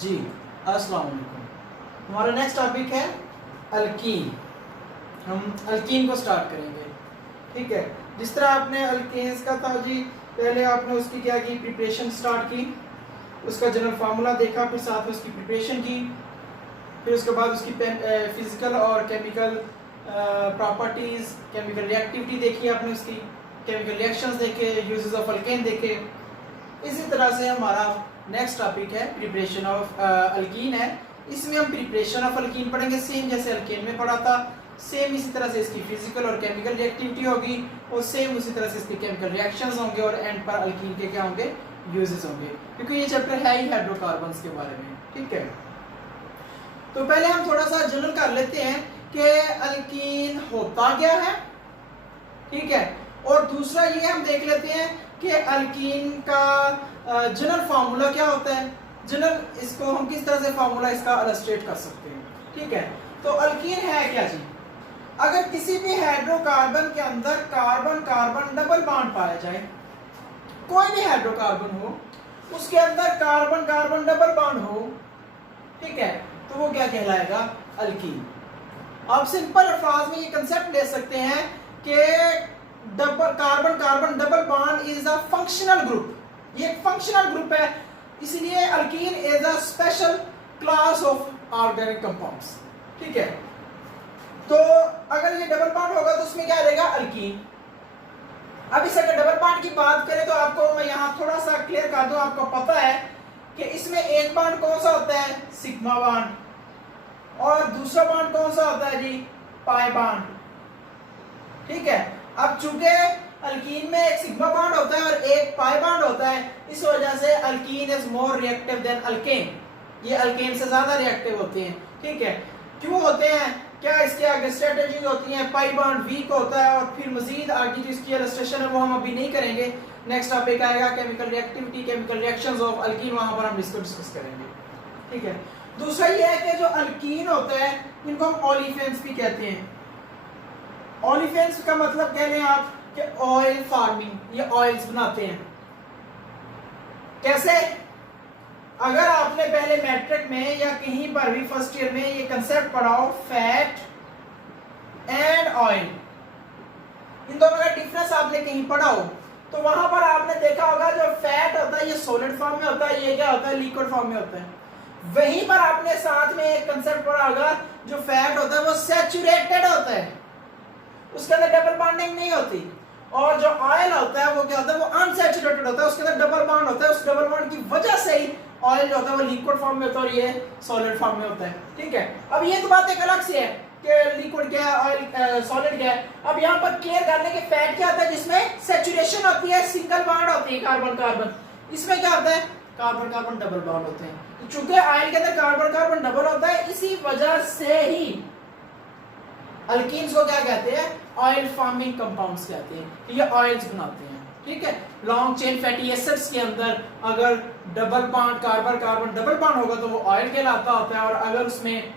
जी अस्सलाम वालेकुम। हमारा नेक्स्ट टॉपिक है अल्कीन। हम अल्कीन को स्टार्ट करेंगे। ठीक है, जिस तरह आपने अल्केन्स का था जी, पहले आपने उसकी क्या की प्रिपरेशन स्टार्ट की, उसका जनरल फार्मूला देखा, फिर साथ में उसकी प्रिपरेशन की, फिर उसके बाद उसकी फिजिकल और केमिकल प्रॉपर्टीज, केमिकल रिएक्टिविटी देखी आपने, उसकी केमिकल रिएक्शंस देखे, यूजेस ऑफ अल्केन देखे। इसी तरह से हमारा नेक्स्ट टॉपिक है प्रिपरेशन ऑफ अल्कीन है। इसमें हम प्रिपरेशन ऑफ अल्कीन पढ़ेंगे, सेम जैसे अल्केन में पढ़ा था, सेम इसी तरह से इसकी फिजिकल और केमिकल रिएक्टिविटी होगी, और सेम उसी तरह से इसके केमिकल रिएक्शंस होंगे, और एंड पर अल्कीन के क्या होंगे, यूजेस होंगे, क्योंकि ये चैप्टर है ही हाइड्रोकार्बन्स के बारे में। ठीक है, तो पहले हम थोड़ा सा जनरल कर लेते हैं कि अल्कीन होता क्या है। ठीक है, और दूसरा ये हम देख लेते हैं कि अल्कीन का जनरल फार्मूला क्या होता है। जनरल इसको हम किस तरह से फार्मूला इसका इलस्ट्रेट कर सकते हैं। ठीक है, तो अल्कीन है क्या जी? अगर किसी भी हाइड्रोकार्बन के अंदर कार्बन कार्बन डबल बॉन्ड पाया जाए, कोई भी हाइड्रोकार्बन हो उसके अंदर कार्बन कार्बन डबल बॉन्ड हो, ठीक है, तो वो क्या कहलाएगा, अल्कीन। आप सिंपल अल्फाज में ये कंसेप्ट ले सकते हैं कि double carbon carbon double bond is a functional group. ये एक फंक्शनल ग्रुप है, इसलिए alkene is a special class of organic compounds. ठीक है, तो अगर ये डबल बॉन्ड होगा तो उसमें क्या रहेगा, अल्कीन। अब इस अगर डबल बॉन्ड की बात करें तो आपको मैं यहां थोड़ा सा क्लियर कर दूं, आपको पता है कि इसमें एक बॉन्ड कौन सा होता है, सिग्मा बॉन्ड, और दूसरा बॉन्ड कौन सा होता है जी, पाई बॉन्ड। ठीक है, अब चूंकि अल्कीन में एक सिग्मा बॉन्ड होता है और एक पाई बॉन्ड होता है, इस वजह से alkene is more reactive than alkane. ये अल्केन से ज्यादा रिएक्टिव होते हैं। ठीक है, क्यों होते हैं, क्या इसके आगे स्ट्रेटजीज होती हैं, पाई बॉन्ड वीक होता है, और फिर मजीद आगे जो इसकी इलस्ट्रेशन है वो हम अभी नहीं करेंगे। नेक्स्ट टॉपिक आएगा chemical reactivity, chemical reactions of alkyne, वहां पर हम इसको डिस्कस करेंगे। ठीक है, दूसरा ये है कि जो अल्कीन होता है इनको हम ओलिफेन्स भी कहते हैं। ओलिफेन्स का मतलब कह लें आप कि ऑयल फार्मिंग, ये ऑयल्स बनाते हैं। कैसे? अगर आपने पहले मैट्रिक में या कहीं पर भी फर्स्ट ईयर में ये कंसेप्ट पढ़ा हो, फैट एंड ऑयल, इन दोनों का डिफरेंस आपने कहीं पढ़ा हो, तो वहां पर आपने देखा होगा जो फैट होता है ये सॉलिड फॉर्म में होता है, ये क्या होता है, लिक्विड फॉर्म में होता है। वहीं पर आपने साथ में एक कंसेप्ट पढ़ा होगा, जो फैट होता है वो सैचुरेटेड होता है, उसके अंदर डबल बॉन्डिंग नहीं होती, और जो ऑयल होता है वो क्या होता है, वो अनसैचुरेटेड होता है, उसके अंदर डबल बॉन्ड होता है। उस डबल बॉन्ड की वजह से ही ऑयल जो होता है वो लिक्विड फॉर्म में होता है और ये सॉलिड फॉर्म में होता है। ठीक है, अब ये तो बात एक अलग सी है कि लिक्विड क्या है, ऑयल सॉलिड क्या है। अब यहाँ पर क्लियर करने के फैट क्या होता है, जिसमें सैचुरेशन होती है, सिंगल बॉन्ड होती है कार्बन कार्बन। इसमें क्या होता है, कार्बन कार्बन डबल बॉन्ड होते हैं। तो चूंकि ऑयल के अंदर कार्बन कार्बन डबल होता है, इसी वजह से ही अल्कीन्स को क्या कहते हैं, ऑयल फॉर्मिंग कंपाउंड्स कहते हैं, कि ये ऑयल्स बनाते हैं। ठीक है, लॉन्ग चेन फैटी एसिड्स के अंदर अगर double bond carbon carbon double bond होगा तो वो ऑयल कहलाता होता है, और अगर उसमें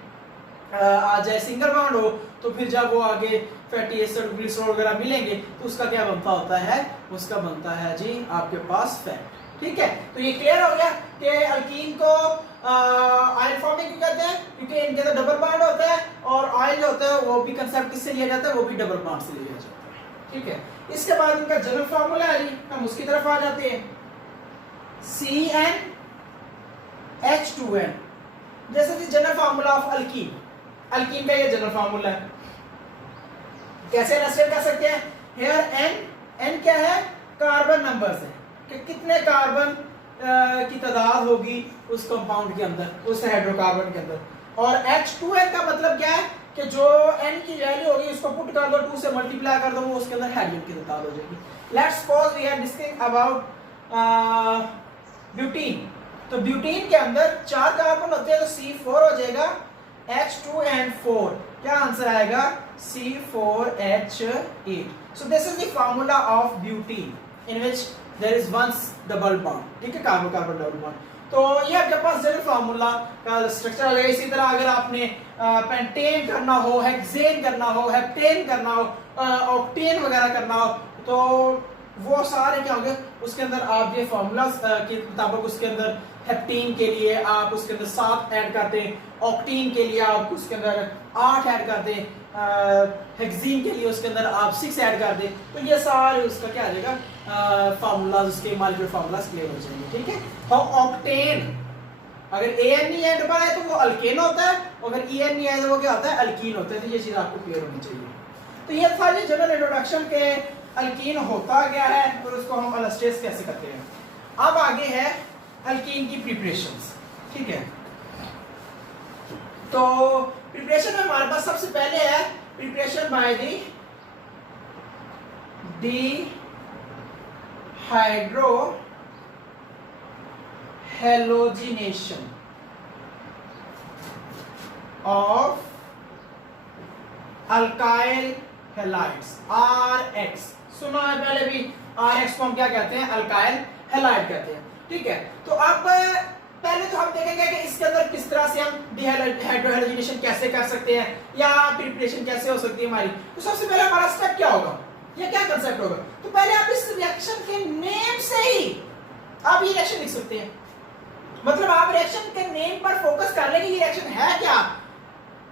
आ जाए सिंगल बॉन्ड हो तो फिर जब वो आगे फैटी एसिड ग्लिसरॉल वगैरह मिलेंगे तो उसका क्या बनता होता है, उसका बनता है जी आपके पास फैट। ठीक है, तो ये क्लियर हो गया कि अल्कीन को ऑयल फॉर्मिंग क्यों कहते हैं, क्योंकि इनके अंदर डबल बॉन्ड होता है, और ऑयल जो होता है वो भी कंसेप्ट किससे लिया जाता है, वो भी डबल बॉन्ड से लिया जाता है। ठीक है, इसके बाद इनका जनरल फार्मूला है जी, हम उसकी तरफ आ जाते हैं, CnH2n। जैसे कि general formula of alkyne, alkyne का ये जनरल फार्मूला है, कैसे इलस्ट्रेट कर सकते हैं, हियर n क्या है, कार्बन नंबर्स है कि कितने कार्बन की तादाद होगी उस कंपाउंड के अंदर, उस हाइड्रोकार्बन के अंदर, और H2n का मतलब क्या है कि जो n की वैल्यू होगी उसको पुट कर दो, 2 से मल्टीप्लाई कर दो, वो उसके अंदर हाइड्रोजन की तादाद हो जाएगी। Let's suppose we are discussing about butene. तो ब्यूटीन के अंदर 4 कार्बन होते हैं, तो C4 हो जाएगा, H2n4, क्या आंसर आएगा, C4H8। So this is the formula of butene in which there is once double bond. ठीक है, कार्बन कार्बन डबल बॉन्ड। तो ये आपके पास जनरल फार्मूला का स्ट्रक्चर है। इसी तरह अगर आपने पेंटेन करना हो, हेक्सेन करना हो, हेप्टेन करना हो, ऑक्टेन वगैरह करना हो, तो वो सारे क्या होंगे, उसके अंदर आप ये फार्मूला के मुताबिक उसके अंदर हेप्टीन के लिए आप उसके अंदर 7 ऐड कर दें, ऑक्टीन के लिए आप उसके अंदर 8 ऐड कर दें, हेक्सीन के लिए उसके अंदर आप 6 ऐड कर दें, तो ये सारे उसका क्या आ जाएगा, फार्मूलाज, उसके मॉलिक्यूलर फार्मूलाज क्लियर हो जाएंगे। ठीक है, और ऑक्टेन अगर एन नहीं एंड पर है तो वो अल्केन होता है, अगर ईएन नहीं है तो वो क्या होता है, अल्कीन होता है। तो ये चीज आपको क्लियर होनी चाहिए। तो ये था ये जनरल इंट्रोडक्शन के अल्कीन होता क्या है और उसको हम इलस्ट्रेट कैसे करते हैं। अब आगे है अल्कीन की प्रिपरेशंस। ठीक है, तो प्रिपरेशन में हमारे पास सबसे पहले है preparation bye D hydro halogenation of alkyl halides RX। सुना है पहले भी, RX को हम क्या कहते हैं, अल्काइल हैलाइड कहते हैं। ठीक है, तो अब पहले तो हम देखेंगे कि इसके अंदर किस तरह से हम डिहाइड्रोहेलोजिनेशन कैसे कर सकते हैं या प्रिपरेशन कैसे हो सकती है हमारी। तो सबसे पहले हमारा स्टेप क्या होगा, या क्या कंसेप्ट होगा, तो पहले आप इस रिएक्शन के नेम से ही आप ये रिएक्शन लिख सकते हैं। मतलब आप रिएक्शन के नेम पर फोकस कर लेंगे, ये रिएक्शन है क्या।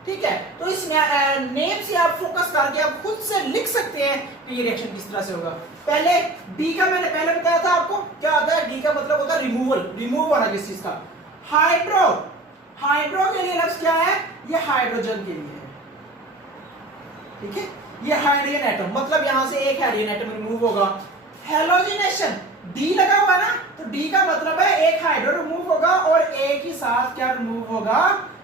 ठीक है, तो इस नेम से आप फोकस करके आप खुद से लिख सकते हैं कि ये रिएक्शन किस तरह से होगा। पहले डी का मैंने पहले बताया था आपको, क्या होता है, डी का मतलब होता है रिमूवल, रिमूव होना किस चीज का। हाइड्रो, हाइड्रो के लिए लफ्ज क्या है, ये हाइड्रोजन के लिए है। ठीक है, ये हाइड्रोजन एटम, मतलब यहां से एक हाइड्रोजन एटम रिमूव होगा। हेलोजिनेशन, डी लगा हुआ ना, तो डी का मतलब है एक हाइड्रो रिमूव होगा और एक ही साथ क्या रिमूव होगा,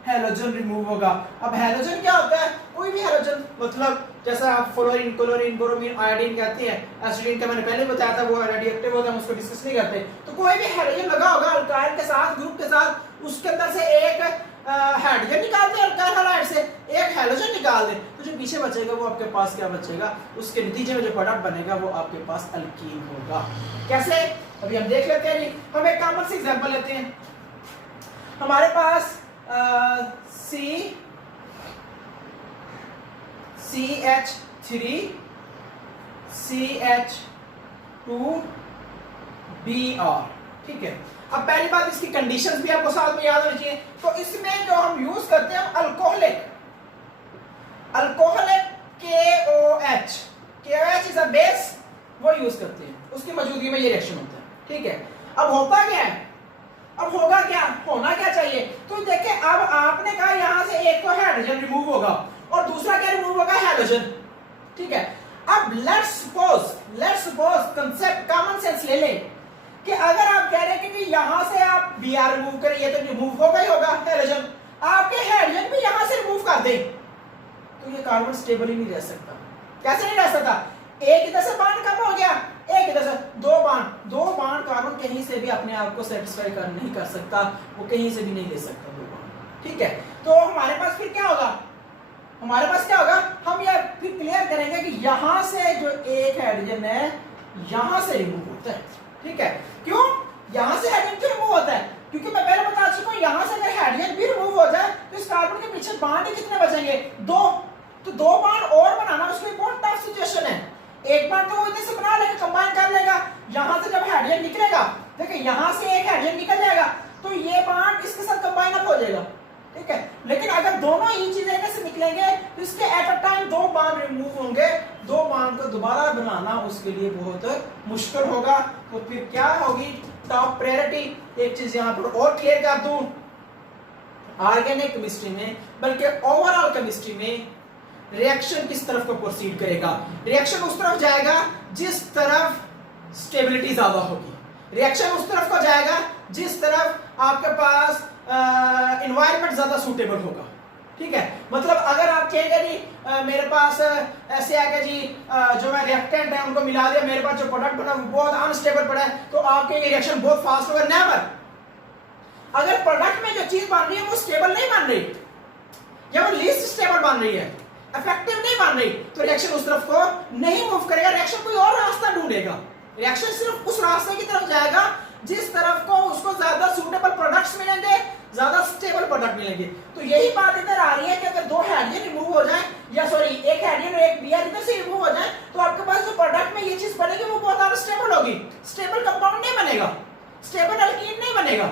हेलोजन रिमूव होगा। अब हेलोजन क्या होता है, कोई भी हेलोजन, मतलब जैसा आप फ्लोरीन, क्लोरीन, ब्रोमीन, आयोडीन कहते हैं। एसिडिन का मैंने पहले बताया था, वो रेडियोएक्टिव होता है, हम उसको डिस्कस नहीं करते। तो कोई भी हेलोजन लगा होगा अल्काइल के साथ, ग्रुप के साथ, उसके अंदर से एक हाइड्रोजन निकाल दे अल्काइल हैलाइड से, एक हेलोजन निकाल दे, तो जो पीछे बचेगा वो आपके पास क्या बचेगा, उसके नतीजे में जो प्रोडक्ट बनेगा वो आपके पास अल्कीन होगा। कैसे, अभी हम देख लेते हैं। हम एक कॉमन सी एग्जांपल लेते हैं। हमारे पास CH3 CH2Br। ठीक है, अब पहली बात इसकी कंडीशंस भी आपको साथ में याद होनी चाहिए। तो इसमें जो हम यूज करते हैं alcoholic, alcoholic KOH, KOH is a base, वो यूज करते हैं, उसकी मौजूदगी में ये रिएक्शन होता है। ठीक है, अब होता क्या है, अब होगा क्या, होना क्या चाहिए, तो देखिए अब आपने कहा यहां से एक तो हाइड्रोजन रिमूव होगा और दूसरा क्या रिमूव होगा, हेलोजन। ठीक है, अब let's suppose concept common sense ले लें कि अगर आप कह रहे हैं कि यहां से आप Br रिमूव करें, ये तो रिमूव होगा ही होगा हेलोजन, आपके हाइड्रोजन भी यहां से रिमूव कर दें, तो ये कार्बन स्टेबल ही नहीं रह सकता। कैसे नहीं रह सकता, एक इधर से बॉन्ड कम हो गया, एक इधर से दो बॉन्ड कार्बन कहीं से भी अपने आप को सेटिस्फाई कर नहीं कर सकता, वो कहीं से भी नहीं ले सकता दो बॉन्ड। ठीक है, तो हमारे पास फिर क्या होगा, हमारे पास क्या होगा, हम ये फिर क्लियर करेंगे कि यहां से जो एक हाइड्रोजन है यहां से रिमूव होता है। ठीक है, क्यों यहां से हाइड्रोजन क्यों रिमूव होता है, क्योंकि मैं पहले बता चुका हूं यहां से अगर हाइड्रोजन भी रिमूव हो जाए तो इस कार्बन के पीछे बॉन्ड कितने बचेंगे, दो, तो दो बॉन्ड और बनाना उसके लिए बहुत टफ सिचुएशन है। एक बार तो वो इधर से बना लेगा, कंबाइन कर लेगा, यहां से जब हाइड्रोजन निकलेगा, देखिए यहां से एक हाइड्रोजन निकल जाएगा तो ये बॉन्ड इसके साथ कंबाइन अप हो जाएगा। ठीक है, लेकिन अगर दोनों ही चीजें इधर से निकलेंगे तो इसके एट अ टाइम दो बॉन्ड रिमूव होंगे, दो बॉन्ड को दोबारा बनाना उसके लिए बहुत मुश्किल होगा। तो फिर क्या होगी टॉप प्रायोरिटी। एक चीज यहां पर और क्लियर कर दूं, ऑर्गेनिक केमिस्ट्री में बल्कि ओवरऑल केमिस्ट्री में रिएक्शन किस तरफ को प्रोसीड करेगा, रिएक्शन उस तरफ जाएगा जिस तरफ स्टेबिलिटी ज्यादा होगी, रिएक्शन उस तरफ को जाएगा जिस तरफ आपके पास एनवायरनमेंट ज्यादा सूटेबल होगा। ठीक है, मतलब अगर आप कहेंगे जी मेरे पास ऐसे आएगा जी जो मैं रिएक्टेंट है उनको मिला दिया, मेरे पास जो प्रोडक्ट बना वो बहुत अनस्टेबल पड़ा है, तो आपके ये रिएक्शन बहुत फास्ट होगा, नेवर। अगर प्रोडक्ट में जो चीज बन रही है वो स्टेबल नहीं बन रही या वो लीस्ट स्टेबल बन रही है, इफेक्टिव नहीं बन रही, तो रिएक्शन उस तरफ को नहीं मूव करेगा, रिएक्शन कोई और रास्ता ढूंढेगा। रिएक्शन सिर्फ उस रास्ते की तरफ जाएगा जिस तरफ को उसको ज्यादा सूटेबल प्रोडक्ट्स मिलेंगे, ज्यादा स्टेबल प्रोडक्ट मिलेंगे। तो यही बात इधर आ रही है कि अगर दो हाइड्रोजन रिमूव हो जाए, या सॉरी एक हाइड्रोजन और एक Br इधर से रिमूव हो जाए, तो आपके पास जो प्रोडक्ट में ये चीज बनेगी वो बहुत अनस्टेबल होगी, स्टेबल कंपाउंड नहीं बनेगा, स्टेबल अल्कीन नहीं बनेगा।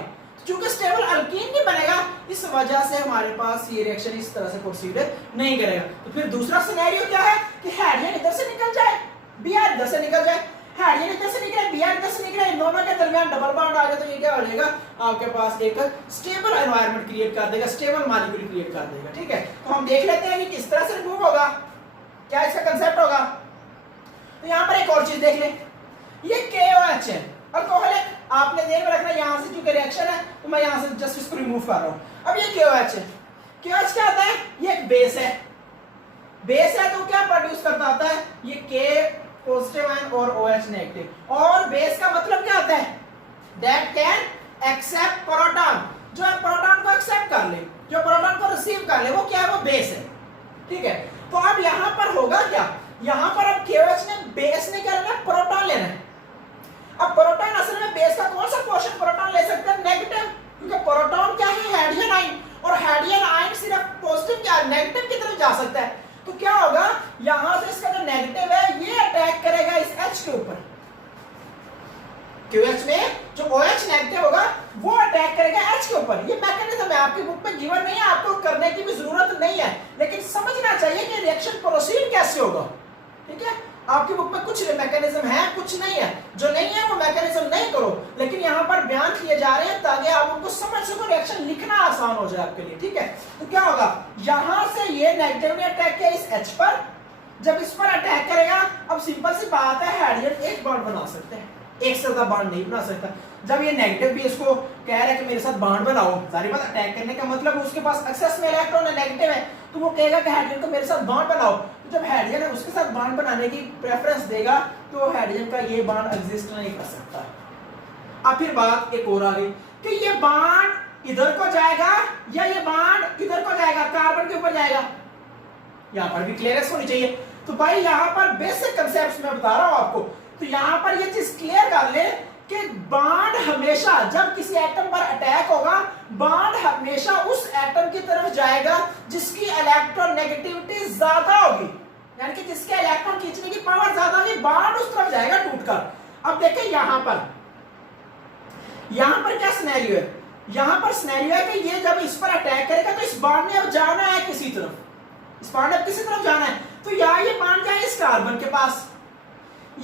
चूंकि स्टेबल अल्कीन नहीं बनेगा, इस वजह से हमारे पास ये रिएक्शन इस तरह से प्रोसीड नहीं करेगा। तो फिर दूसरा सिनेरियो क्या है कि हाइड्रोजन इधर से निकल जाए, Br इधर से निकल जाए, हाइड्रोजन इधर से निकले, Br इधर से निकले, इन दोनों के दरमियान डबल बॉन्ड आ जाए तो ये क्या हो जाएगा, आपके पास एक स्टेबल एनवायरनमेंट क्रिएट कर देगा, स्टेबल मॉलिक्यूल क्रिएट कर देगा। ठीक है, तो हम देख लेते हैं कि किस तरह से रिमूव होगा, क्या इसका कंसेप्ट होगा। तो यहाँ पर एक और चीज देख ले, ये KOH है अल्कोहलिक, आपने ध्यान में रखना यहाँ से चूंकि रिएक्शन है तो मैं यहाँ से जस्ट इसको रिमूव कर रहा हूँ। अब ये KOH है, KOH क्या आता है, ये एक बेस है, बेस है तो क्या प्रोड्यूस करता आता है, ये K पॉजिटिव आयन और OH नेगेटिव। और बेस का मतलब क्या आता है, दैट कैन एक्सेप्ट प्रोटॉन, जो प्रोटॉन को एक्सेप्ट कर ले, जो प्रोटॉन को रिसीव कर ले, वो क्या है, वो बेस है। ठीक है, तो अब यहां पर होगा क्या, यहां पर अब KOH ने बेस ने क्या लेना, प्रोटॉन लेना है। अब प्रोटॉन असल में बेस का कौन सा पोर्शन प्रोटॉन ले सकते हैं, नेगेटिव, क्योंकि प्रोटॉन क्या है, हाइड्रोजन आयन, और हाइड्रोजन आयन सिर्फ पॉजिटिव क्या नेगेटिव की तरफ जा सकता है। तो क्या होगा, यहां से इसका जो नेगेटिव है ये अटैक करेगा इस H के ऊपर, QH में जो OH नेगेटिव होगा वो अटैक करेगा H के ऊपर। ये मैकेनिज्म है, आपकी बुक में गिवन नहीं है, आपको करने की भी जरूरत नहीं है, लेकिन समझना चाहिए कि रिएक्शन प्रोसीड कैसे होगा। ठीक है, आपकी बुक में कुछ मैकेनिज्म है, कुछ नहीं है, जो नहीं है वो मैकेनिज्म नहीं करो, लेकिन यहाँ पर बयान किए जा रहे हैं ताकि आप उनको समझ सको, रिएक्शन लिखना आसान हो जाए आपके लिए। ठीक है, तो क्या होगा, यहां से ये नेगेटिव ने अटैक किया इस H पर, जब इस पर अटैक करेगा, अब सिंपल सी बात है, हाइड्रोजन एक बॉन्ड बना सकते हैं, एक से ज्यादा बॉन्ड नहीं बना सकता। जब ये नेगेटिव भी इसको कह रहा है कि मेरे साथ बॉन्ड बनाओ, सारी बात अटैक करने का मतलब उसके पास एक्सेस में इलेक्ट्रॉन है, नेगेटिव है, तो वो कहेगा कि हाइड्रोजन को मेरे साथ बॉन्ड बनाओ। तो जब हाइड्रोजन है उसके साथ बॉन्ड बनाने की प्रेफरेंस देगा तो हाइड्रोजन का ये बॉन्ड एग्जिस्ट नहीं कर सकता। अब फिर बात एक और आ गई कि ये बॉन्ड इधर को जाएगा या ये बॉन्ड इधर को जाएगा, कार्बन के ऊपर जाएगा, यहां पर भी क्लियरेंस होनी चाहिए। तो भाई यहां पर बेसिक कांसेप्ट्स मैं बता रहा हूं आपको, तो यहां पर ये चीज क्लियर कर ले कि बॉन्ड हमेशा जब किसी एटम पर अटैक होगा, बॉन्ड हमेशा उस एटम की तरफ जाएगा जिसकी इलेक्ट्रोनेगेटिविटी ज्यादा होगी, यानी कि जिसके इलेक्ट्रॉन खींचने की पावर ज्यादा होगी, बॉन्ड उस तरफ जाएगा टूटकर। अब देखिए यहां पर क्या सिनेरियो है, यहां पर सिनेरियो है कि ये जब इस पर अटैक करेगा तो इस बॉन्ड ने अब जाना है किसी तरफ, इस बॉन्ड ने अब किसी तरफ जाना है, तो या ये बॉन्ड जाए इस कार्बन के पास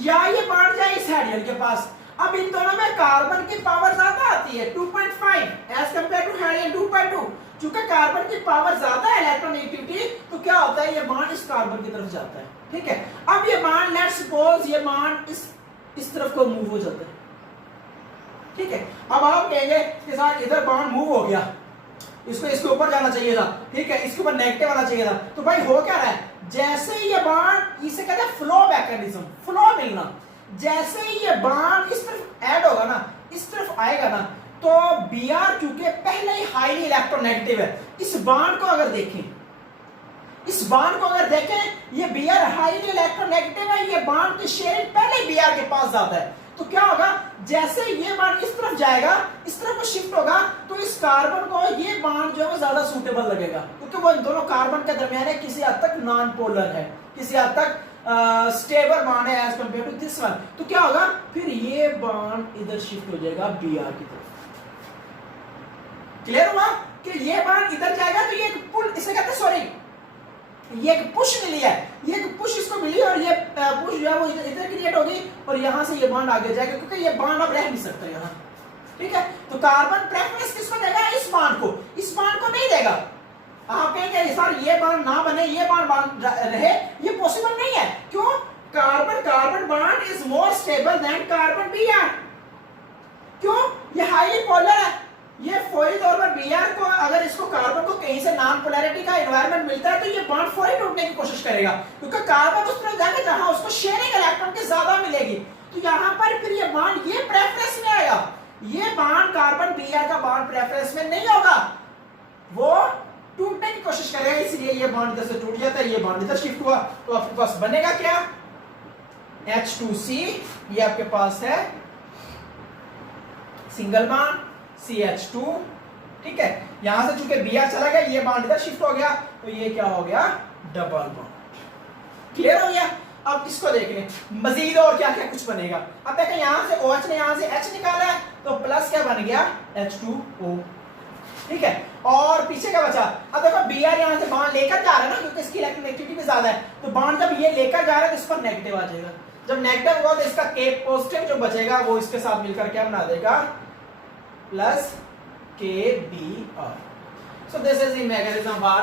या ये बॉन्ड जाए इस हाइड्रोजन के पास। अब इन दोनों में कार्बन की पावर ज्यादा आती है 2.5 एज कंपेयर टू हाइड्रोजन 2.2, चूंकि कार्बन की पावर ज्यादा है इलेक्ट्रोनेगेटिविटी, तो क्या होता है, ये बॉन्ड इस कार्बन की तरफ जाता है। ठीक है, अब ये बॉन्ड लेट्स सपोज ये बॉन्ड इस तरफ को मूव हो जाता है। ठीक है, अब आप कहेंगे कि सर इधर बॉन्ड मूव हो गया, इसको इसके ऊपर जाना चाहिए था, ठीक है, इसके ऊपर नेगेटिव आना चाहिए था। तो भाई हो क्या रहा है, जैसे ही ये बॉन्ड, इसे कहते हैं फ्लो मैकेनिज्म, फ्लो मिलना, जैसे ही ये बॉन्ड इस तरफ ऐड होगा ना, इस तरफ आएगा ना, तो Br चूंकि पहले ही हाईली इलेक्ट्रोनेगेटिव है, इस बॉन्ड को अगर देखें, ये Br हाईली इलेक्ट्रोनेगेटिव है, ये बॉन्ड की शेयरिंग पहले Br के पास ज्यादा है, तो क्या होगा, जैसे ये बॉन्ड इस तरफ जाएगा, इस तरफ शिफ्ट होगा, तो इस कार्बन को ये बॉन्ड जो है वो ज्यादा सूटेबल लगेगा, क्योंकि वो इन दोनों कार्बन के दरमियान है, किसी हद तक नॉन पोलर है, किसी हद तक स्टेबल बॉन्ड है as compare to this one. तो क्या होगा, फिर ये बॉन्ड इधर शिफ्ट हो जाएगा Br की तरफ। क्लियर हुआ कि ये बॉन्ड इधर जाएगा, तो ये एक पुल, इसे कहते हैं, सॉरी ये एक पुश मिली है, ये एक पुश इसको मिली और ये पुश जो है वो इधर क्रिएट होगी और यहां से ये बॉन्ड आगे जाएगा, क्योंकि ये बॉन्ड अब रह नहीं सकता यहां। ठीक है, तो कार्बन प्रेफरेंस किसको देगा, इस बॉन्ड को, इस बॉन्ड को नहीं देगा। आप कहेंगे सर ये बॉन्ड ना बने, ये बॉन्ड रहे, ये पॉसिबल नहीं है, क्यों, carbon bond is more stable then carbon Br, क्यों, ये हाईली पोलर है, ये फौरी तौर पर Br को, अगर इसको कार्बन को कहीं से नॉन पोलैरिटी का एनवायरनमेंट मिलता है तो ये बॉन्ड फौरी टूटने की कोशिश करेगा, क्योंकि कार्बन उस तरफ जाएगा जहां उसको शेयरिंग इलेक्ट्रॉन की ज्यादा मिलेगी। तो यहां पर फिर ये बॉन्ड ये प्रेफरेंस में आएगा, ये बॉन्ड कार्बन Br का बॉन्ड प्रेफरेंस में नहीं होगा, वो टूटने की कोशिश करेगा, इसलिए ये बॉन्ड इधर से टूट जाता है, ये बॉन्ड इधर शिफ्ट हुआ, तो आपके पास बनेगा क्या, H2C, ये आपके पास है सिंगल बॉन्ड CH2। ठीक है, यहां से चूंकि Br चला गया, ये बॉन्ड इधर शिफ्ट हो गया, तो ये क्या हो गया, डबल बॉन्ड। क्लियर हो गया। अब इसको देख लें मजीद और क्या क्या कुछ बनेगा। अब देखें यहां से OH ने यहां से H निकाला है, तो प्लस क्या बन गया H2O, ठीक है। और पीछे क्या बचा, अब देखो Br यहां से बॉन्ड लेकर जा रहा है ना, क्योंकि इसकी इलेक्ट्रोनेगेटिविटी भी ज्यादा है, तो बॉन्ड जब ये लेकर जा रहा है तो इस पर नेगेटिव आ जाएगा, जब नेगेटिव हुआ तो इसका K पॉजिटिव जो बचेगा वो इसके साथ मिलकर क्या बना देगा, plus KBr। So this is the mechanism for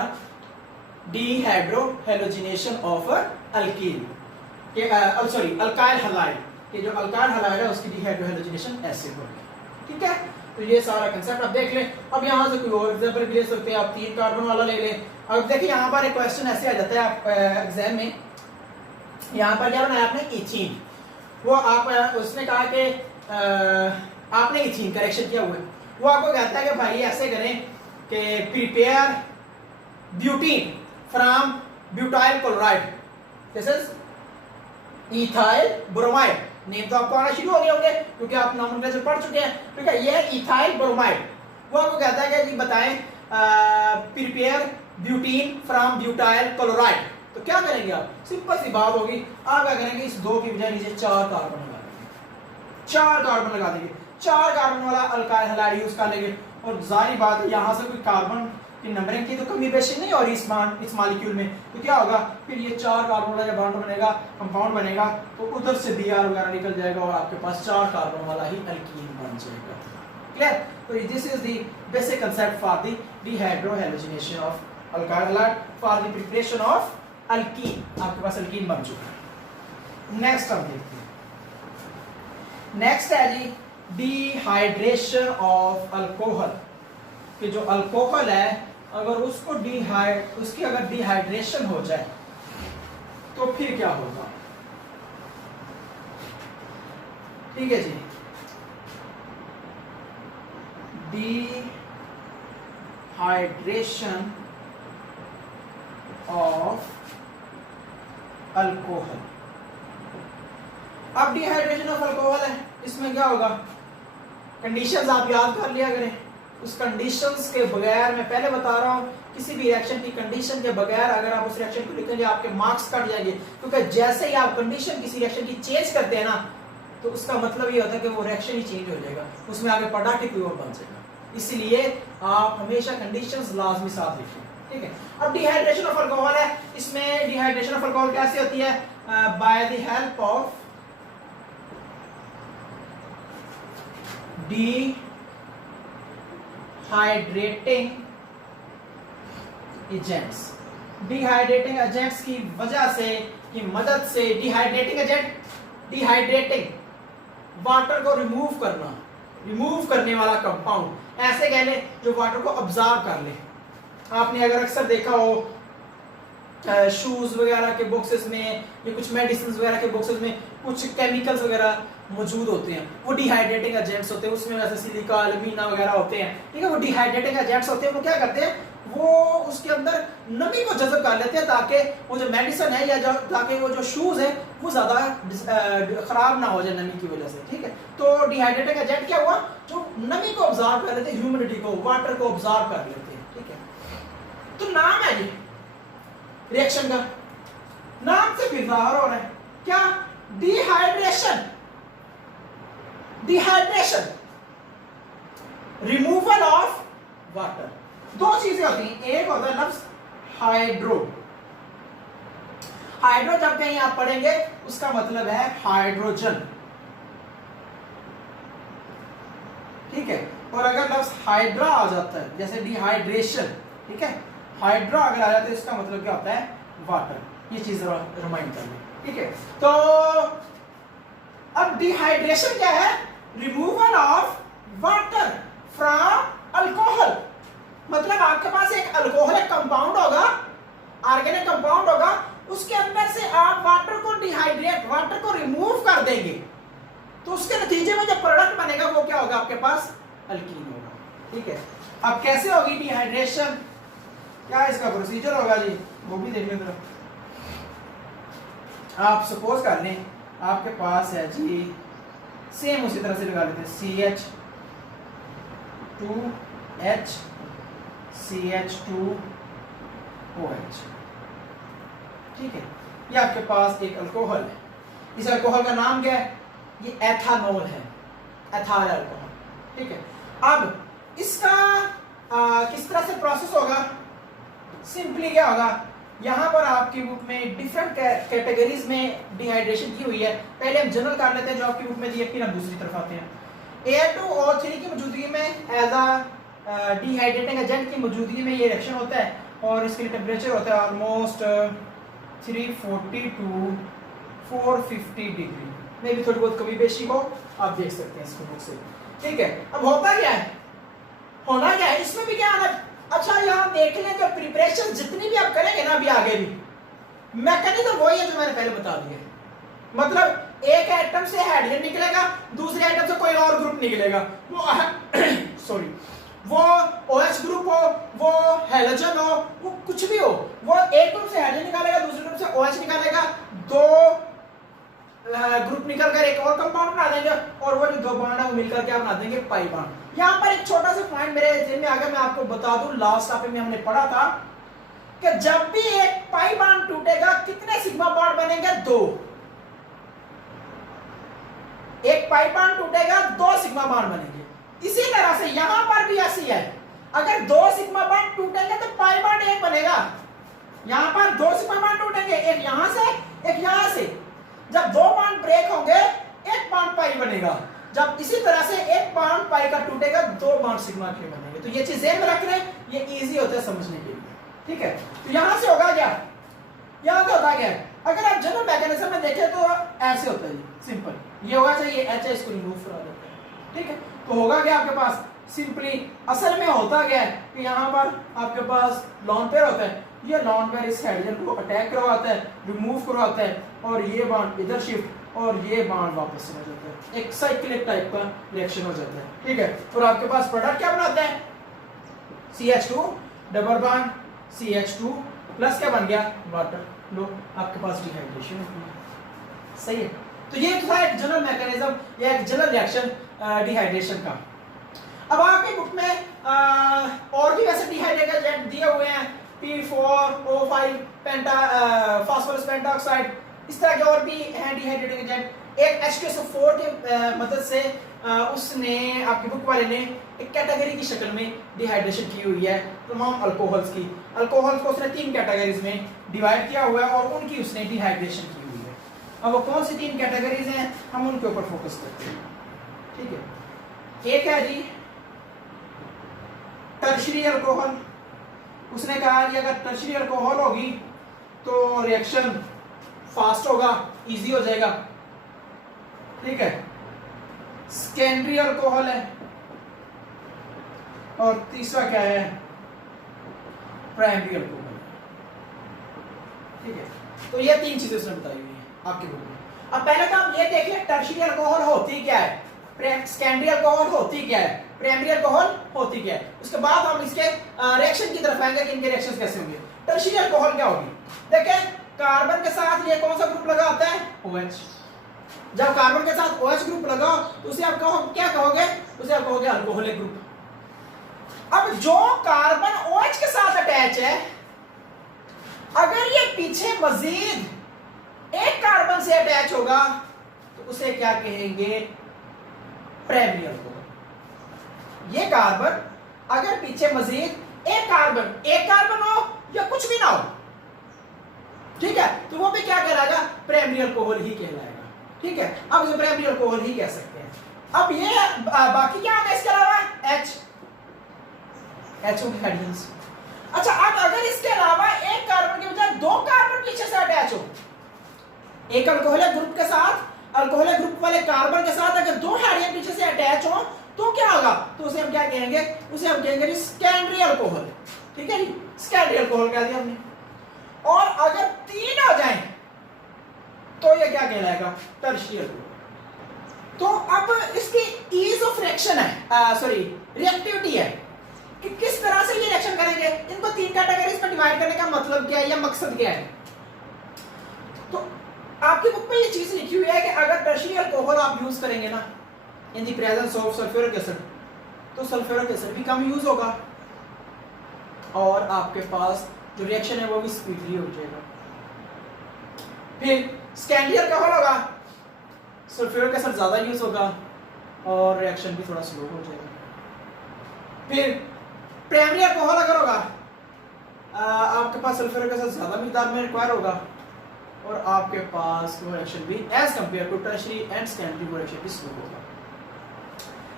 dehydrohalogenation of alkene, sorry alkyl halide, कि जो अल्काइल हैलाइड है उसकी डिहाइड्रोहैलोजिनेशन ऐसे होगी, ठीक है। तो ये सारा कंसेप्ट आप देख लें। अब यहाँ से कोई और एग्जांपल भी ले सकते हैं आप, 3 कार्बन वाला ले लें। अब देखिए यहाँ पर एक क्वेश्चन ऐसे आ जाता है आप एग्जाम में, यहाँ पर क्या बनाया आपने, इथीन, वो आप उसने कहा कि आपने इथीन करेक्शन किया हुआ है, वो आपको कहता है कि भाई ऐसे करें कि prepare butene from butyl chloride, this is ethyl bromide, name तो आपको आना शुरू हो गए होंगे क्योंकि आप नॉमेनक्लेचर पढ़ चुके हैं, ठीक है। ये इथाइल ब्रोमाइड, वो आपको कहता है कि जी बताएं prepare butene from butyl chloride, तो क्या करेंगे आप, सिंपल सी बात होगी, आप क्या करेंगे, इस 2 की बजाय नीचे 4 कार्बन लगा देंगे, 4 कार्बन लगा देंगे, 4 कार्बन वाला अल्काइल हैलाइड यूज कर लेंगे। और जाहिर बात है यहाँ से कोई कार्बन की नंबरिंग की तो कमी बेशी नहीं और इस मॉलिक्यूल में, तो क्या होगा, फिर ये 4 कार्बन वाला जब बॉन्ड बनेगा, कंपाउंड बनेगा, तो उधर से Br वगैरह निकल जाएगा और आपके पास 4 कार्बन वाला ही अल्कीन बन जाएगा, क्लियर। तो this is the basic concept for the dehydrohalogenation of alkyl halide for the preparation of alkene, आपके पास अल्कीन बन चुका है। नेक्स्ट हम देखते हैं, नेक्स्ट है जी डिहाइड्रेशन ऑफ अल्कोहल, कि जो अल्कोहल है अगर उसको उसकी अगर डिहाइड्रेशन हो जाए तो फिर क्या होगा, ठीक है जी। डिहाइड्रेशन ऑफ अल्कोहल, अब डिहाइड्रेशन ऑफ अल्कोहल है, इसमें क्या होगा, कंडीशंस आप याद कर लिया करें, उस कंडीशंस के बगैर, मैं पहले बता रहा हूं किसी भी रिएक्शन की कंडीशन के बगैर अगर आप उस रिएक्शन को लिखेंगे आपके मार्क्स कट जाएंगे, क्योंकि जैसे ही आप कंडीशन किसी रिएक्शन की चेंज करते हैं ना, तो उसका मतलब ये होता है कि वो रिएक्शन ही चेंज हो जाएगा, उसमें आगे प्रोडक्ट ही कोई और बन जाएगा, इसलिए आप हमेशा कंडीशंस लाजमी साथ लिखें, ठीक है। अब डिहाइड्रेशन ऑफ अल्कोहल है, इसमें डिहाइड्रेशन ऑफ अल्कोहल कैसे होती है, by the help of dehydrating agents, dehydrating agents की वजह से, की मदद से, डिहाइड्रेटिंग एजेंट, डिहाइड्रेटिंग वाटर को रिमूव करना, रिमूव करने वाला कंपाउंड, ऐसे कह ले जो वाटर को ऑब्जर्व कर ले। आपने अगर अक्सर देखा हो शूज वगैरह के बॉक्सेस में या कुछ मेडिसिन वगैरह के बॉक्सेस में कुछ केमिकल्स वगैरह मौजूद होते हैं, वो डिहाइड्रेटिंग एजेंट्स होते हैं, उसमें वैसे सिलिका एल्यूमिना वगैरह होते हैं, ठीक है। वो डिहाइड्रेटिंग एजेंट्स होते हैं, वो क्या करते हैं, वो उसके अंदर नमी को जज़ब कर लेते हैं ताकि वो जो मेडिसिन है या ताकि वो जो शूज है वो ज्यादा खराब ना हो जाए नमी की वजह से, ठीक है। तो डिहाइड्रेटिंग एजेंट क्या हुआ, जो नमी को ऑब्जर्व कर लेते हैं, ह्यूमिडिटी को, वाटर को ऑब्जर्व कर लेते हैं, ठीक है। तो नाम है जी रिएक्शन का, नाम से भी ज़ाहिर हो रहा है क्या, dehydration, dehydration, removal of water. 2 चीजें होती हैं, एक होता है लफ्ज हाइड्रो, हाइड्रो जब कहीं आप पढ़ेंगे उसका मतलब है हाइड्रोजन, ठीक है। और अगर लफ्ज हाइड्रा आ जाता है जैसे डिहाइड्रेशन, ठीक है, हाइड्रा अगर आ जाता है इसका मतलब क्या होता है, वाटर, ये चीज रिमाइंड कर लें, ठीक है। तो अब डिहाइड्रेशन क्या है, removal of water from alcohol, मतलब आपके पास एक अल्कोहलिक कंपाउंड होगा, ऑर्गेनिक कंपाउंड होगा, उसके अंदर से आप वाटर को डिहाइड्रेट, वाटर को रिमूव कर देंगे, तो उसके नतीजे में जो प्रोडक्ट बनेगा वो क्या होगा, आपके पास अल्कीन होगा, ठीक है। अब कैसे होगी डिहाइड्रेशन, क्या इसका प्रोसीजर होगा जी, वो भी देख लेते हैं। आप सपोज कर लें आपके पास है जी, सेम उसी तरह से लगा लेते हैं, CH2H CH2OH, ठीक है। ये आपके पास एक अल्कोहल है, इस अल्कोहल का नाम क्या है, ये एथानॉल है, एथाइल अल्कोहल, ठीक है, अब इसका किस तरह से प्रोसेस होगा, सिंपली क्या होगा, यहाँ पर आपकी बुक में डिफरेंट कैटेगरीज में डिहाइड्रेशन की हुई है। पहले हम जनरल कर लेते हैं जो आपकी बुक में दी है, फिर हम दूसरी तरफ आते हैं। A2O3 की मौजूदगी में एज अ डिहाइड्रेटिंग एजेंट की मौजूदगी में ये रिएक्शन होता है और इसके लिए टेम्परेचर होता है ऑलमोस्ट 340 टू 450 डिग्री में भी थोड़ी बहुत कमी बेशी हो, आप देख सकते हैं इसको बुक से। ठीक है, अब होता क्या है, होना क्या है इसमें भी क्या आना, अच्छा यहाँ देख लें जो प्रिपरेशन जितनी भी आप करेंगे ना अभी आगे भी, मैकेनिज्म वही है जो मैंने पहले बता दिया। मतलब एक एटम से हाइड्रोजन निकलेगा, दूसरे एटम से कोई और ग्रुप निकलेगा, वो सॉरी वो OH ग्रुप हो, वो हैलोजन हो, वो कुछ भी हो, वो एक ग्रुप से हाइड्रोजन निकालेगा, दूसरे ग्रुप से OH निकालेगा, दो ग्रुप निकलकर एक और कंपाउंड बना देंगे और वो जो दो बॉन्ड है वो मिलकर क्या बना देंगे, पाई बॉन्ड। यहाँ पर एक छोटा सा पॉइंट मेरे ध्यान में आ गया, मैं आपको बता दूं, लास्ट टॉपिक में हमने पढ़ा था कि जब भी एक पाई बॉन्ड टूटेगा कितने सिग्मा बॉन्ड बनेंगे, दो। एक पाई बॉन्ड टूटेगा, दो सिग्मा बॉन्ड बनेंगे। इसी तरह से यहां पर भी ऐसी है, अगर दो सिग्मा बॉन्ड टूटेंगे तो पाई बॉन्ड एक बनेगा। यहां पर दो सिग्मा बॉन्ड टूटेंगे, एक यहां से एक यहां से, जब दो बॉन्ड ब्रेक होंगे एक बॉन्ड पाई बनेगा। जब इसी तरह से एक बॉन्ड पाई का टूटेगा, दो बॉन्ड सिग्मा के बनेंगे। तो ये चीज ध्यान में रख रहे हैं, ये इजी होता है समझने के लिए। ठीक है, तो यहां से होगा क्या, यहां से होता क्या है, अगर आप जनरल मैकेनिज्म में देखें तो ऐसे होता है, सिंपल ये होगा चाहिए, एच इसको रिमूव करा देते हैं। ठीक है, तो होगा क्या आपके पास, सिंपली असल में होता क्या है कि यहाँ पर आपके पास लॉन पेयर होता है, ये लॉन पेयर इस हाइड्रोजन को अटैक करवाता है, रिमूव करवाता है, और ये बॉन्ड इधर शिफ्ट और ये बॉन्ड वापस चला जाता है, एक साइक्लिक टाइप का रिएक्शन हो जाता है। ठीक है, और आपके पास प्रोडक्ट क्या बनाता है, CH2 double bond CH2 plus क्या बन गया, वाटर। लो आपके पास डिहाइड्रेशन हो गई। सही है, तो ये था एक जनरल मैकेनिज्म या एक जनरल रिएक्शन डिहाइड्रेशन का। अब आपकी बुक में और भी वैसे डिहाइड्रेटेड एजेंट दिए हुए हैं, P4O5 पेंटा फास्फोरस पेंटाऑक्साइड, इस तरह के और भी हैं डिहाइड्रेटिंग एजेंट। एक H2SO4 के मदद से उसने आपकी बुक वाले ने एक कैटेगरी की शक्ल में डिहाइड्रेशन की हुई है तमाम अल्कोहल्स की। अल्कोहल्स को उसने तीन कैटेगरीज में डिवाइड किया हुआ है और उनकी उसने डिहाइड्रेशन की हुई है। अब वो कौन सी तीन कैटेगरीज हैं, हम उनके ऊपर फोकस करते हैं। ठीक है, एक है जी टर्शियरी अल्कोहल। उसने कहा कि अगर टर्शियरी अल्कोहल होगी तो रिएक्शन फास्ट होगा, इजी हो जाएगा। ठीक है, सेकेंडरी अल्कोहल है, और तीसरा क्या है, प्राइमरी अल्कोहल। ठीक है, तो ये तीन चीजें उसने बताई हुई है आपके बुक में। अब पहले तो हम ये देखिए टर्शियरी अल्कोहल होती क्या है, सेकेंडरी अल्कोहल होती क्या है, प्राइमरी अल्कोहल होती क्या है, उसके बाद हम इसके रिएक्शन की तरफ आएंगे कि इनके रिएक्शंस कैसे होंगे। टर्शियरी अल्कोहल क्या होगी, देखें कार्बन के साथ ये कौन सा ग्रुप लगा होता है, OH। जब कार्बन के साथ OH ग्रुप लगाओ तो उसे आप क्या कहोगे, उसे आप कहोगे अल्कोहलिक ग्रुप। अब जो कार्बन OH के साथ अटैच है, अगर ये पीछे मजीद एक कार्बन से अटैच होगा तो उसे क्या कहेंगे, प्राइमरी अल्कोहल। ये कार्बन अगर पीछे मजीद एक कार्बन हो या कुछ भी ना हो, ठीक है, तो वो भी क्या कहलाएगा, प्राइमरी अल्कोहल ही कहलाएगा। ठीक है, अब इसे प्राइमरी अल्कोहल ही कह सकते हैं। अब ये बाकी क्या होगा इसके अलावा, H हाइड्रोजन। अच्छा, अब अगर इसके अलावा एक कार्बन के बजाय दो कार्बन पीछे से अटैच हो, एक अल्कोहलिक ग्रुप के साथ, अल्कोहलिक ग्रुप वाले कार्बन के साथ अगर दो हाइड्रोजन पीछे से अटैच हो तो क्या होगा, तो उसे हम क्या कहेंगे, उसे हम कहेंगे सेकेंडरी अल्कोहल। ठीक है जी, सेकेंडरी अल्कोहल कह दिया हमने। और अगर तीन हो जाए तो ये क्या कहलाएगा, टर्शियरी अल्कोहल। तो अब इसकी ईज ऑफ रिएक्शन है, सॉरी रिएक्टिविटी है कि किस तरह से ये रिएक्शन करेंगे। इनको तीन कैटेगरीज में डिवाइड करने का मतलब क्या है या मकसद क्या है। तो आपकी बुक में ये चीज लिखी हुई है कि अगर टर्शियरी अल्कोहल आप यूज करेंगे ना in the presence of sulphuric acid, तो सल्फ्यूरिक एसिड भी कम यूज होगा और आपके पास जो रिएक्शन है वो भी स्पीडली हो जाएगा। फिर सेकेंडरी अल्कोहल होगा, सल्फ्यूरिक एसिड ज्यादा यूज होगा, और रिएक्शन भी थोड़ा स्लो हो जाएगा। फिर प्राइमरी अल्कोहल अगर होगा आपके पास सल्फ्यूरिक एसिड ज़्यादा मिकदार में रिक्वायर होगा और आपके पास रिएक्शन भी as compare to tertiary and secondary reaction भी स्लो होगा।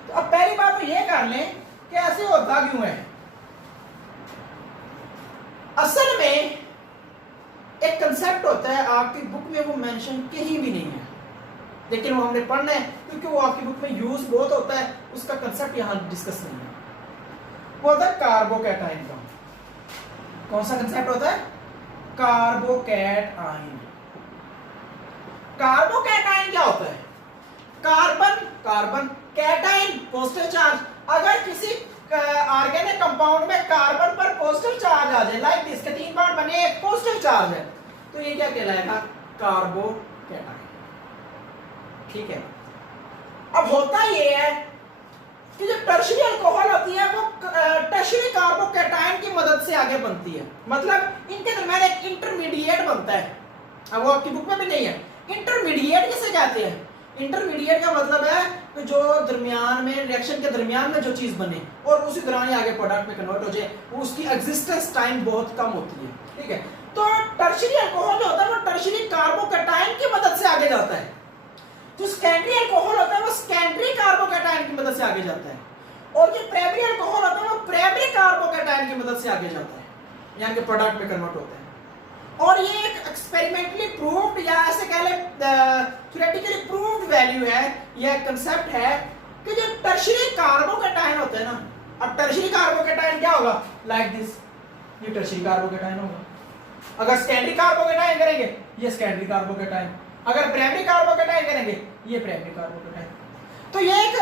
तो अब पहली बात तो ये कर लें कि ऐसे होता क्यों है। असल में एक कंसेप्ट होता है, आपकी बुक में वो मेंशन कहीं भी नहीं है, लेकिन वो हमने पढ़ना है क्योंकि वो आपकी बुक में यूज बहुत होता है, उसका कंसेप्ट यहाँ डिस्कस नहीं है। वो होता है कार्बोकैटायन का। कौन सा कंसेप्ट होता है? कार्बोकैटायन। कार्बोकैटायन क्या होता है? Carbon carbon, cation positive charge. अगर किसी ऑर्गेनिक कंपाउंड में कार्बन पर पॉजिटिव चार्ज आ जाए, लाइक दिस के 3 बॉन्ड बने, एक पॉजिटिव चार्ज है, तो ये क्या कहलाएगा? कार्बोकैटायन। ठीक है। अब होता ये है कि जो टर्शियरी अल्कोहल होती है वो टर्शियरी कार्बोकैटायन की मदद से आगे बनती है। मतलब इनके दरमियान एक इंटरमीडिएट बनता है। अब वो आपकी बुक में भी नहीं है। इंटरमीडिएट किसे कहते हैं? इंटरमीडिएट का मतलब है कि जो दरमियान में रिएक्शन के दरमियान में जो चीज बने और उसी दौरान आगे प्रोडक्ट में कन्वर्ट हो जाए, उसकी एग्जिस्टेंस टाइम बहुत कम होती है। ठीक है। तो टर्शियरी अल्कोहल जो होता है वो टर्शियरी कार्बोकैटायन की मदद से आगे जाता है। जो सेकेंडरी अल्कोहल होता है वो सेकेंडरी कार्बोकैटायन की मदद से आगे जाता है, और जो प्राइमरी अल्कोहल होता है वो प्राइमरी कार्बोकैटायन की मदद से आगे जाता है, यानी कि प्रोडक्ट में कन्वर्ट होता है। और ये एक एक्सपेरिमेंटली प्रूव्ड या ऐसे कह ले थ्योरेटिकली प्रूव्ड वैल्यू है, यह कंसेप्ट है कि जो टर्शियरी कार्बोकैटायन होते हैं ना, अब टर्शियरी कार्बोकैटायन क्या होगा? लाइक दिस, ये टर्शियरी कार्बोकैटायन होगा। अगर सेकेंडरी कार्बोकैटायन करेंगे, ये सेकेंडरी कार्बोकैटायन। अगर प्राइमरी कार्बोकैटायन करेंगे, ये प्राइमरी कार्बोकैटायन। तो ये एक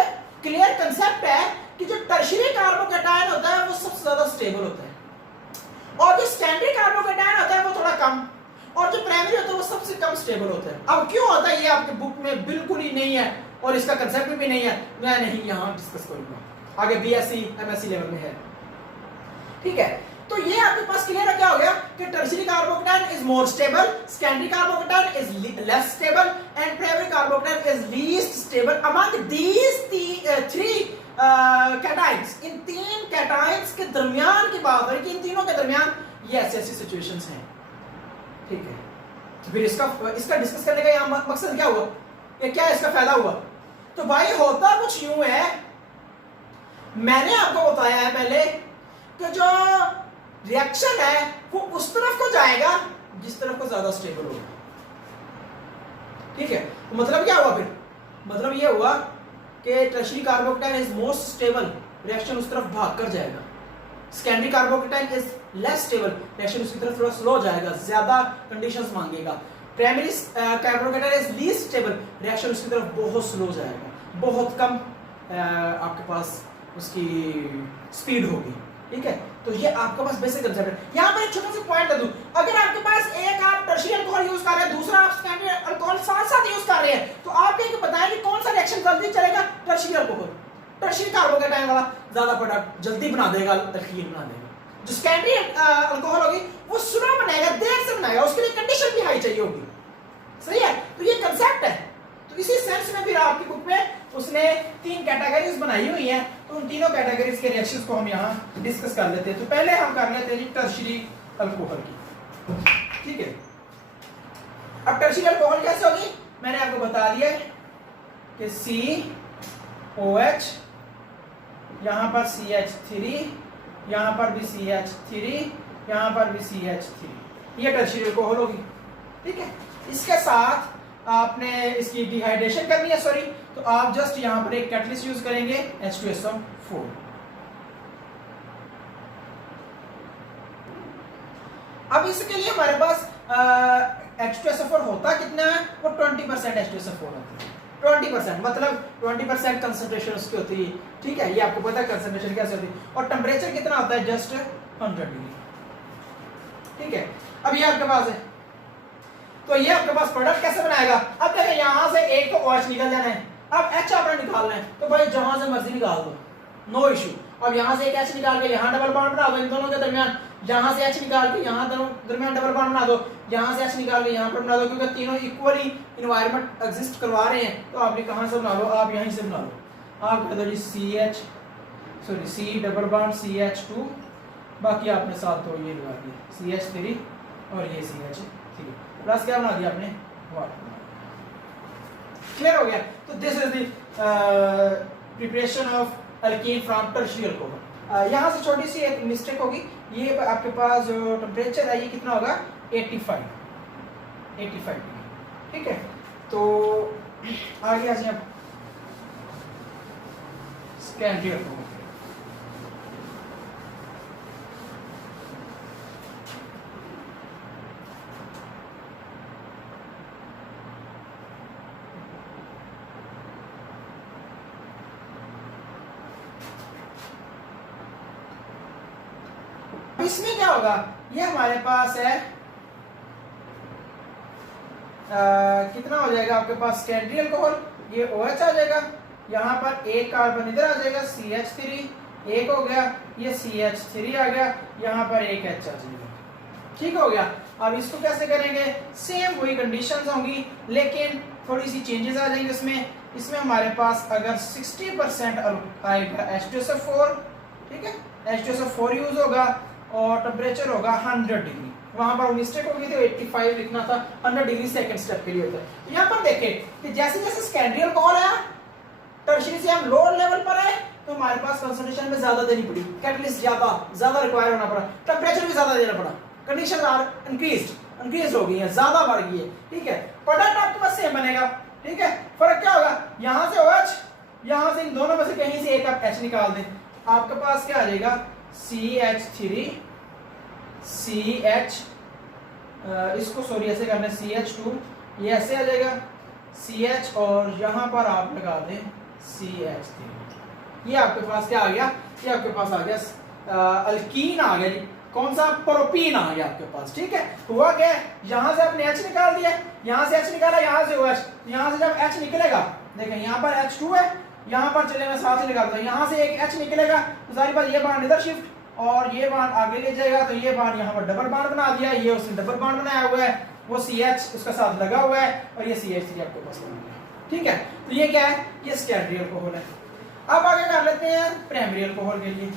क्लियर कंसेप्ट है कि जो टर्शियरी कार्बोकैटायन होता है वो सबसे ज्यादा स्टेबल होता है, और जो सेकेंडरी कार्बोकैटायन होता है वो थोड़ा कम, और जो प्राइमरी होता है वो सबसे कम स्टेबल होता है। अब क्यों होता है ये आपके बुक में बिल्कुल ही नहीं है और इसका कंसेप्ट भी नहीं है, मैं नहीं यहाँ डिस्कस करूंगा, आगे बीएससी एमएससी लेवल में है। ठीक है। तो ये आपके पास क्लियर है क्या हो गया कि tertiary carbocation is more stable, secondary carbocation is less stable and primary carbocation is least stable among these three cations. इन 3 कैटायंस के दरमियान की बात है कि इन तीनों के दरमियान ये ऐसी सिचुएशंस हैं। ठीक है। तो फिर इसका डिस्कस करने का यहाँ मकसद क्या हुआ, ये क्या इसका फायदा हुआ? तो भाई होता कुछ यूं है, मैंने आपको बताया है पहले कि जो रिएक्शन है वो उस तरफ को जाएगा जिस तरफ को ज्यादा स्टेबल होगा। ठीक है। तो मतलब क्या हुआ? फिर मतलब ये हुआ कि tertiary carbocation is most stable, reaction उस तरफ भाग कर जाएगा। Secondary carbocation is less stable, reaction उसकी तरफ थोड़ा स्लो जाएगा, ज्यादा कंडीशंस मांगेगा। Primary carbocation is least stable, reaction उसकी तरफ बहुत स्लो जाएगा, बहुत कम आपके पास उसकी स्पीड होगी। ठीक है। तो ये आपका पास बेसिक कंसेप्ट है। यहाँ पर एक छोटा सा पॉइंट दे दूं, अगर आपके पास एक आप टर्शियरी अल्कोहल यूज कर रहे हैं, दूसरा आप सेकेंडरी अल्कोहल साथ साथ यूज कर रहे हैं, तो आप ये बताएं कि कौन सा रिएक्शन जल्दी चलेगा? टर्शियरी अल्कोहल, टर्शियरी कार्बोकैटायन वाला ज्यादा प्रोडक्ट जल्दी बना देगा, अल्कीन बना देगा। जो सेकेंडरी अल्कोहल होगी वो स्लो बनाएगा, देर से बनाएगा, उसके लिए कंडीशन भी हाई चाहिए होगी। सही है। तो ये कंसेप्ट है। तो इसी सेंस में फिर आपकी बुक में उसने 3 कैटेगरीज बनाई हुई हैं, तो उन तीनों कैटेगरीज के रिएक्शंस को हम यहाँ डिस्कस कर लेते हैं। तो पहले हम कर लेते हैं जी टर्शियरी अल्कोहल की। ठीक है। अब टर्शियरी अल्कोहल कैसे होगी? मैंने आपको बता दिया कि COH, यहाँ पर CH3, यहाँ पर भी CH3, यहाँ पर भी CH3, ये टर्शियरी अल्कोहल होगी। ठीक है। इसके साथ आपने इसकी डिहाइड्रेशन करनी है, सॉरी, तो आप जस्ट यहां पर एक कैटलिस्ट यूज करेंगे H2SO4। अब इसके लिए हमारे पास H2SO4 होता कितना है? वो 20% H2SO4 होता है। 20% मतलब 20% कंसंट्रेशन उसकी होती है। ठीक है। ये आपको पता है कंसंट्रेशन कैसे होती है, और टेम्परेचर कितना होता है? Just 100 degree. ठीक है। अब ये आपके पास है, तो ये आपके पास प्रोडक्ट कैसे बनाएगा? अब देखिए यहां से एक तो OH निकल जाना है, अब H आपने निकालना है, तो भाई जहां से मर्जी निकाल दो, नो इशू। अब यहां से एक H निकाल के यहां डबल बॉन्ड बना दो इन दोनों के दरमियान, यहां से H निकाल के यहां दोनों दरमियान डबल बॉन्ड बना दो, यहां से H निकाल के यहां पर बना दो, क्योंकि तीनों इक्वली एनवायरनमेंट एग्जिस्ट करवा रहे हैं, तो आप भी कहां से बना लो? आप यहीं से बना लो। आप कह दो जी सी डबल बॉन्ड CH2, बाकी आपने साथ तो ये लगा दिया CH3 और ये CH3 प्लस क्या बना दिया आपने वाटर। क्लियर हो गया? तो this is the preparation of alkyne from tertiary alcohol. यहाँ से छोटी सी एक मिस्टेक होगी, ये आपके पास जो टेम्परेचर है ये कितना होगा 85 डिग्री, ठीक है। तो आगे आ जाए सेकेंडरी अल्कोहल। इसमें क्या होगा, ये हमारे पास है कितना हो जाएगा आपके पास सेकेंडरी अल्कोहल, ये OH आ जाएगा, यहाँ पर एक कार्बन इधर आ जाएगा CH3 एक हो गया, ये CH3 आ गया, यहाँ पर एक H आ जाएगा, ठीक हो गया। अब इसको कैसे करेंगे, सेम वही कंडीशंस होंगी लेकिन थोड़ी सी चेंजेस आ जाएंगे इसमें हमारे पास अगर 60% आएगा H2SO4, ठीक है, H2SO4 यूज होगा और टेम्परेचर होगा 100 डिग्री। वहां पर मिस्टेक हो गई थी, 85 लिखना था, 100 डिग्री सेकंड स्टेप के लिए होता है। यहाँ पर देखें कि जैसे जैसे सेकेंडरी अल्कोहल आया, टर्शियरी से हम लोअर लेवल पर आए तो हमारे पास कंसंट्रेशन में ज्यादा देनी पड़ी, कैटलिस्ट ज्यादा रिक्वायर होना पड़ा, टेम्परेचर भी ज्यादा देना पड़ा, कंडीशन आर इंक्रीज हो गई है, ज्यादा बढ़ गई है, ठीक है। प्रोडक्ट आपके पास सेम बनेगा, ठीक है। फर्क क्या होगा, यहाँ से OH, यहाँ से इन दोनों में से कहीं से एक आप H निकाल दें, आपके पास क्या आ जाएगा CH3 CH, इसको सॉरी ऐसे करना है CH2, ये ऐसे आ जाएगा CH और यहाँ पर आप लगा दें CH3, ये आपके पास क्या आ गया, ये आपके पास आ गया अल्कीन आ गया जी, कौन सा प्रोपीन आ गया आपके पास, ठीक है। हुआ क्या, यहाँ से आपने H निकाल दिया, यहाँ से H निकाला, यहाँ से OH, यहाँ से जब H निकलेगा, देखें यहाँ पर H2 है, यहाँ पर चले मैं साथ से निकालता हूँ, यहाँ से एक H निकलेगा तो सारी बात ये बांड इधर शिफ्ट और ये बांड आगे ले जाएगा, तो ये बांड यहाँ पर डबल बांड बना दिया, ये उसने डबल बांड बनाया हुआ है, वो CH उसका साथ लगा हुआ है और ये CH3 आपके पास बना हुआ है, ठीक है। तो ये क्या है, ये सेकेंडरी अल्कोहल है। अब आगे कर लेते हैं प्राइमरी अल्कोहल के लिए।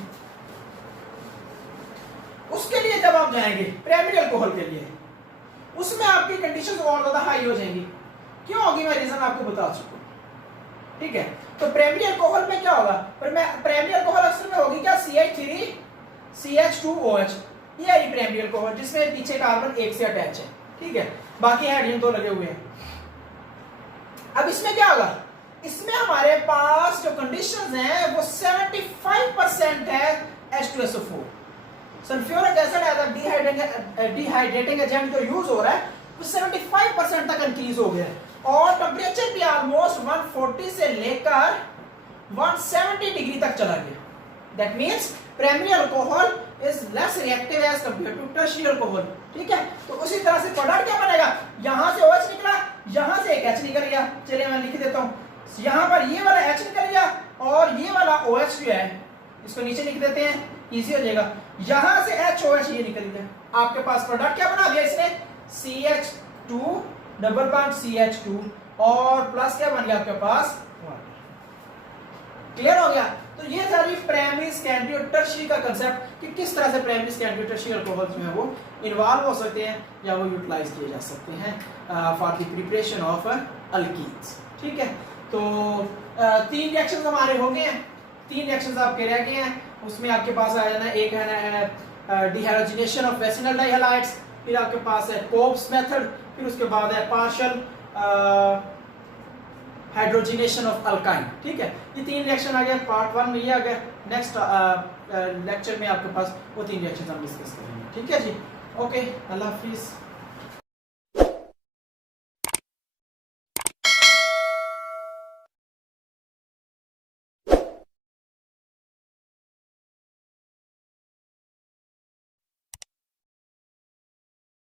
उसके लिए जब आप जाएंगे प्राइमरी अल्कोहल के लिए, उसमें आपकी कंडीशंस और ज्यादा हाई हो जाएंगी। क्यों होगी, मैं रीजन आपको बता चुका, ठीक है। तो प्राइमरी अल्कोहल में क्या होगा, प्राइमरी अल्कोहल अक्सर में होगी क्या CH3 CH2OH, ये है प्राइमरी अल्कोहल जिसमें पीछे कार्बन एक से अटैच है, ठीक है, बाकी हाइड्रोजन तो लगे हुए हैं। अब इसमें क्या होगा, इसमें हमारे पास जो कंडीशंस हैं वो 75% है H2SO4, sulphuric acid as dehydrating agent जो यूज हो रहा है वो 75% तक इंक्रीज हो गया है और टेम्परेचर भी ऑलमोस्ट 140 से लेकर 170 डिग्री तक चला गया। That means primary alcohol is less reactive as compare to tertiary alcohol, ठीक है। तो उसी तरह से प्रोडक्ट क्या बनेगा, यहां से OH निकला, यहां से एक H निकल गया, चलिए मैं लिख देता हूं, यहां पर ये वाला H निकल गया और ये वाला OH जो है इसको नीचे लिख देते हैं, इजी हो जाएगा, यहां से HOH ये निकल गया, आपके पास प्रोडक्ट क्या बना दिया इसने CH2 डबल बॉन्ड CH2 और प्लस क्या बन गया आपके पास क्लियर हो गया। तो ये सारी प्राइमरी सेकेंडरी और टर्शियरी का कांसेप्ट कि किस तरह से प्राइमरी सेकेंडरी टर्शियरी अल्कोहल जो है वो इन्वॉल्व हो सकते हैं या वो यूटिलाइज किए जा सकते हैं for the preparation of alkenes, ठीक है। तो 3 रिएक्शंस हमारे हो गए हैं, 3 रिएक्शंस आपके रह गए हैं, उसमें आपके पास आ जाना एक है डिहाइड्रोजनेशन ऑफ वेसिनल डाइहैलाइड्स, फिर आपके पास है कोप्स मेथड, फिर उसके बाद है पार्शियल हाइड्रोजनेशन ऑफ अल्काइन, ठीक है। ये 3 रिएक्शन आ गया, पार्ट 1 में ये आ गया, नेक्स्ट लेक्चर में आपके पास वो 3 रिएक्शन हम डिस्कस करेंगे, ठीक है जी। ओके, अल्लाह हाफिज़।